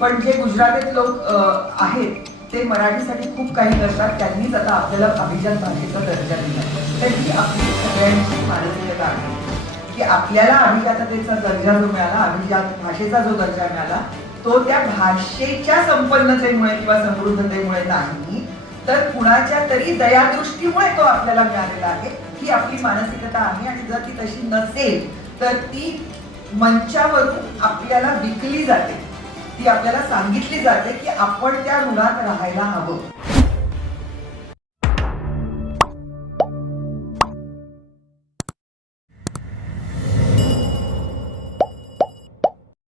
पण जे गुजरातीत लोक आहेत ते मराठीसाठी खूप काही करतात. त्यांनीच आता आपल्याला अभिजात भाषेचा दर्जा दिला. तर ही आपली सगळ्यांची मानसिकता आहे. की आपल्याला अभिजाततेचा दर्जा जो मिळाला अभिजात भाषेचा जो दर्जा मिळाला तो त्या भाषेच्या संपन्नतेमुळे किंवा समृद्धतेमुळे नाही तर कुणाच्या तरी दयादृष्टीमुळे तो आपल्याला मिळालेला आहे. ही आपली मानसिकता आहे आणि जर ती तशी नसेल तर ती मंचावरून आपल्याला विकली जाते. ती आपल्याला सांगितली जाते की आपण त्या ऋणात राहायला हवं.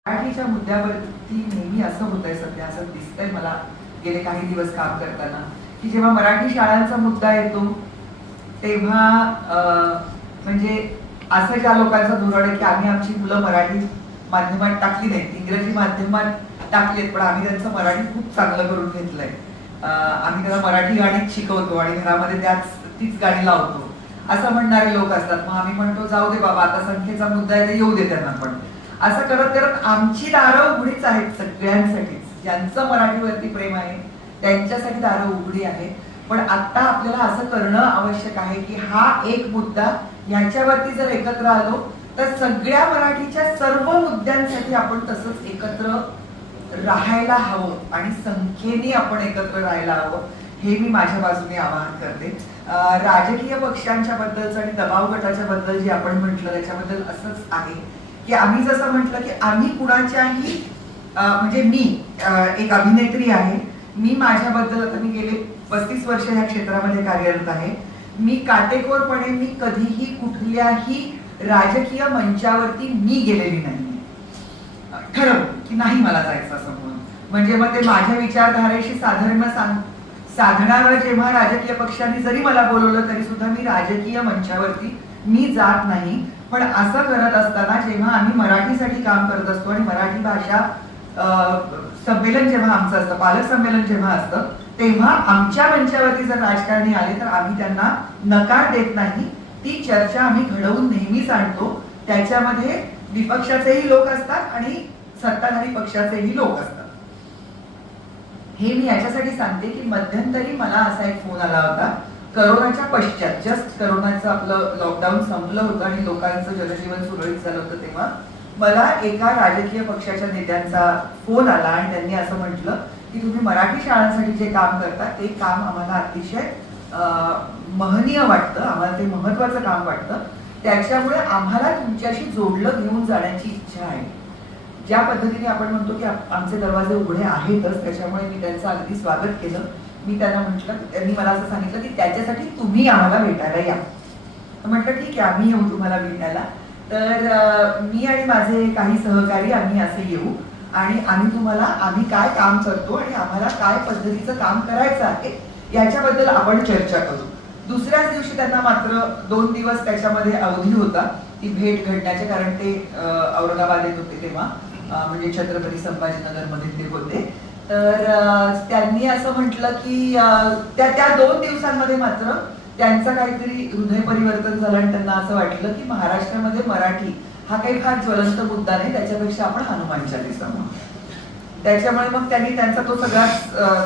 मराठीच्या मुद्द्यावरती नेहमी असं होत आहे सध्या असं दिसतंय मला गेले काही दिवस काम करताना की जेव्हा मराठी शाळांचा मुद्दा येतो तेव्हा म्हणजे असं ज्या लोकांचं धोरण आहे की आम्ही आमची मुलं मराठी माध्यमात टाकली नाहीत इंग्रजी माध्यमात टाकलेत पण आम्ही त्यांचं मराठी खूप चांगलं करून घेतलंय. आम्ही त्यांना मराठी गाणीच शिकवतो आणि घरामध्ये त्याच तीच गाणी लावतो. असं म्हणणारे लोक असतात. मग आम्ही म्हणतो जाऊ दे बाबा आता संख्येचा मुद्दा आहे तर येऊ दे त्यांना पण. असं करत करत आमची दारं उघडीच आहेत सगळ्यांसाठीच. ज्यांचं मराठीवरती प्रेम आहे त्यांच्यासाठी दारं उघडी आहेत पण आता आपल्याला असं करणं आवश्यक आहे की हा एक मुद्दा ह्याच्यावरती जर एकत्र आलो तर सगळ्या मराठीच्या सर्व मुद्द्यांसाठी आपण तसंच एकत्र राहायला हवं आणि संख्येने आपण एकत्र राहायला हवं हे मी माझ्या बाजूने आवाहन करते. राजकीय पक्षांच्या बद्दलचं आणि दबाव गटाच्या बद्दल जे आपण म्हटलं त्याच्याबद्दल असंच आहे की आम्ही जसं म्हटलं की आम्ही कुणाच्याही म्हणजे मी एक अभिनेत्री आहे. मी माझ्याबद्दल आता मी गेले पस्तीस वर्ष ह्या क्षेत्रामध्ये कार्यरत आहे. मी काटेकोरपणे मी कधीही कुठल्याही राजकीय मंचावरती मी गेलेली नाही. ठरवलं की नाही मला जायचं असं म्हणून. म्हणजे मग ते माझ्या विचारधारेशी साधर्म सांग साधणारं जेव्हा राजकीय पक्षांनी जरी मला बोलवलं तरी सुद्धा मी राजकीय मंचावरती मी जात नाही. पण असं करत असताना जेव्हा आम्ही मराठीसाठी काम करत असतो आणि मराठी भाषा संमेलन जेव्हा आमचं असतं पालक संमेलन जेव्हा असतं तेव्हा आमच्या मंचावरती जर राजकारणी आले तर आम्ही त्यांना नकार देत नाही. ती चर्चा आम्ही घडवून नेहमीच आणतो. त्याच्यामध्ये विपक्षाचेही लोक असतात आणि सत्ताधारी पक्षाचेही लोक असतात. हे मी याच्यासाठी सांगते की मध्यंतरी मला असा एक फोन आला होता. करोनाच्या पश्चात जस्ट करोनाचं आपलं लॉकडाऊन संपलं होतं आणि लोकांचं जनजीवन सुरळीत झालं होतं तेव्हा मला एका राजकीय पक्षाच्या नेत्यांचा फोन आला आणि त्यांनी असं म्हटलं की तुम्ही मराठी शाळांसाठी जे काम करता ते काम आम्हाला अतिशय महनीय वाटतं. आम्हाला ते महत्वाचं काम वाटतं. त्याच्यामुळे आम्हाला तुमच्याशी जोडलं घेऊन जाण्याची इच्छा आहे. ज्या पद्धतीने आपण म्हणतो की आमचे दरवाजे उघडे आहेतच त्याच्यामुळे मी त्यांचं अगदी स्वागत केलं. मी त्यांना म्हटलं त्यांनी मला असं सांगितलं की त्याच्यासाठी तुम्ही आम्हाला भेटायला या. म्हटलं ठीक आहे आम्ही येऊ तुम्हाला भेटायला. तर मी आणि माझे काही सहकारी आम्ही असे येऊ. आणि आम्ही तुम्हाला आम्ही काय काम करतो आणि आम्हाला काय पद्धतीचं काम करायचं आहे याच्याबद्दल आपण चर्चा करू. दुसऱ्याच दिवशी त्यांना मात्र दोन दिवस त्याच्यामध्ये अवधी होता. ती भेट घडण्याचे कारण ते औरंगाबाद औरंगाबादेत होते तेव्हा. म्हणजे छत्रपती संभाजीनगरमध्ये ते होते. तर त्यांनी असं म्हटलं की त्या त्या दोन दिवसांमध्ये मात्र त्यांचं काहीतरी हृदय परिवर्तन झालं आणि त्यांना असं वाटलं की महाराष्ट्रामध्ये मराठी हा काही फार ज्वलंत मुद्दा नाही त्याच्यापेक्षा आपण हनुमान चालीसा म्हणू त्याच्यामुळे मग त्यांनी त्यांचा तो सगळा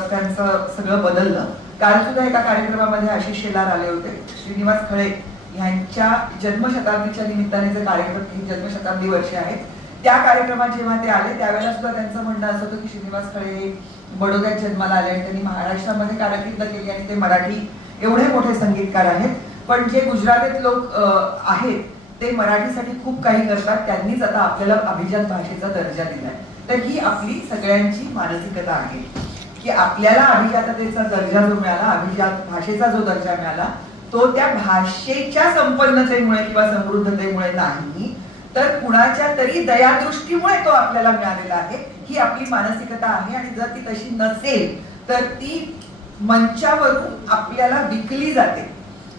त्यांचं सगळं बदललं. काल सुद्धा एका कार्यक्रमामध्ये आशिष शेलार आले होते. श्रीनिवास खळे यांच्या जन्मशताब्दीच्या निमित्ताने जे कार्यक्रम जन्मशताब्दी वर्षे आहेत त्या कार्यक्रमात जेव्हा ते आले त्यावेळेला सुद्धा त्यांचं म्हणणं असं होतं की श्रीनिवास खळे बडोद्यात जन्माला आले आणि त्यांनी महाराष्ट्रामध्ये कारकीर्द केली आणि ते मराठी एवढे मोठे संगीतकार आहेत. पण जे गुजरातीत लोक आहेत ते मराठीसाठी खूप काही करतात. त्यांनीच आता आपल्याला अभिजात भाषेचा दर्जा दिलाय. तर ही आपली सगळ्यांची मानसिकता आहे. की आपल्याला अभिजाततेचा दर्जा जो मिळाला अभिजात भाषेचा जो दर्जा मिळाला तो त्या भाषेच्या संपन्नतेमुळे किंवा समृद्धतेमुळे नाही. तर कुणाच्या तरी दयादृष्टीमुळे तो आपल्याला मिळालेला आहे. ही आपली मानसिकता आहे आणि जर ती तशी नसेल तर ती मंचावरून आपल्याला विकली जाते.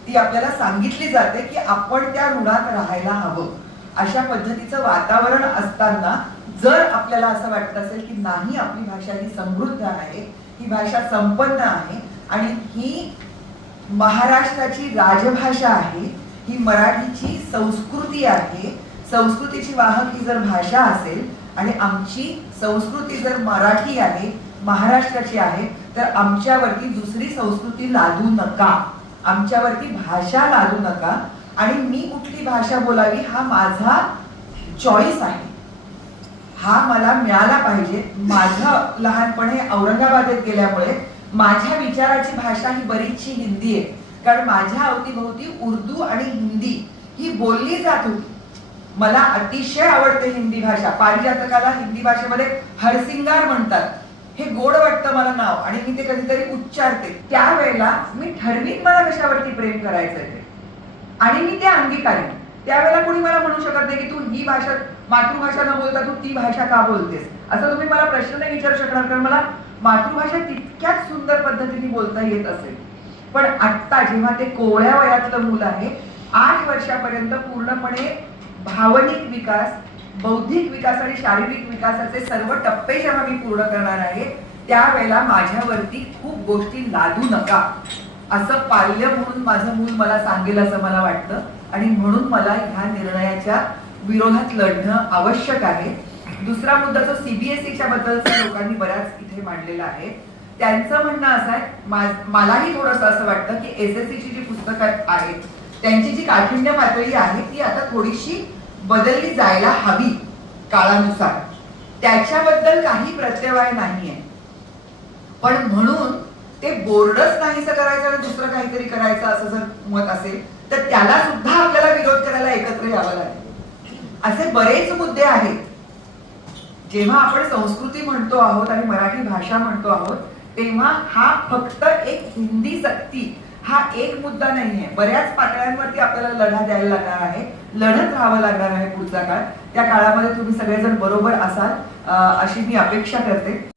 ती आपल्याला सांगितली जाते की आपण त्या ऋणात राहायला हवं. अशा पद्धतीचं वातावरण असताना जर आपल्याला असं वाटत असेल की नाही आपली भाषा ही समृद्ध आहे ही भाषा संपन्न आहे आणि ही महाराष्ट्राची राजभाषा आहे ही मराठीची संस्कृती आहे संस्कृतीची वाहक ही जर भाषा असेल आणि आमची संस्कृती जर मराठी आहे महाराष्ट्राची आहे तर आमच्यावरती दुसरी संस्कृती लादू नका. आमच्यावरती भाषा लादू नका. आणि मी कुठली भाषा बोलावी हा माझा चॉईस आहे. हा मला मिळाला पाहिजे. माझं लहानपणे औरंगाबादेत गेल्यामुळे माझ्या विचाराची भाषा ही बरीचशी हिंदी आहे. कारण माझ्या अवतीभोवती उर्दू आणि हिंदी ही बोलली जात होती. मला अतिशय आवडते हिंदी भाषा. पारिजातकाला हिंदी भाषेमध्ये हरसिंगार म्हणतात. हे गोड वाटतं मला नाव आणि मी ते कधीतरी उच्चारते. त्यावेळेला मी ठरवीन मला कशावरती प्रेम करायचं ते. आणि मी ते अंगीकारेन. त्यावेळेला कोणी मला म्हणू शकत नाही की तू ही भाषा मातृभाषा न बोलता तू ती भाषा का बोलतेस? असं तुम्ही मला प्रश्न नाही विचारू शकणार कारण मला मातृभाषा तितक्याच सुंदर पद्धतीने बोलता येत असेल. पण आत्ता जेव्हा ते कोवळ्या वयातलं मूल आहे आठ वर्षापर्यंत पूर्णपणे भावनिक विकास बौद्धिक विकास आणि शारीरिक विकासाचे सर्व टप्पे जेव्हा मी पूर्ण करणार आहे त्यावेळेला माझ्यावरती खूप गोष्टी लादू नका. असं पाल्य म्हणून माझं मूल मला सांगेल असं मला वाटतं. आणि म्हणून मला ह्या निर्णयाच्या विरोधात लढणं आवश्यक आहे. दुसरा मुद्दा जो सीबीएसईच्या बद्दलचा लोकांनी बऱ्याच इथे मांडलेला आहे त्यांचं म्हणणं असं आहे मा- मलाही थोडंसं असं वाटतं की एस एस ची जी पुस्तकं आहेत त्यांची जी काठिण्य पातळी आहे ती आता थोडीशी बदलली जायला हवी काळानुसार. त्याच्याबद्दल काही प्रत्यवाय नाहीये. पण म्हणून ते बोर्डच नाहीसं करायचं आणि दुसरं काहीतरी करायचं असं जर मत असेल तर त्याला सुद्धा आपल्याला विरोध करायला एकत्र यावं लागेल. असे बरेच मुद्दे आहेत. जेव्हा आपण संस्कृती म्हणतो आहोत आणि मराठी भाषा म्हणतो आहोत तेव्हा हा फक्त एक हिंदी सक्ती हा एक मुद्दा नाहीये. बऱ्याच पातळ्यांवरती आपल्याला लढा द्यायला लागणार आहे. लढत राहावं लागणार आहे पुढचा काळ. त्या काळामध्ये तुम्ही सगळेजण बरोबर असाल अशी मी अपेक्षा करते.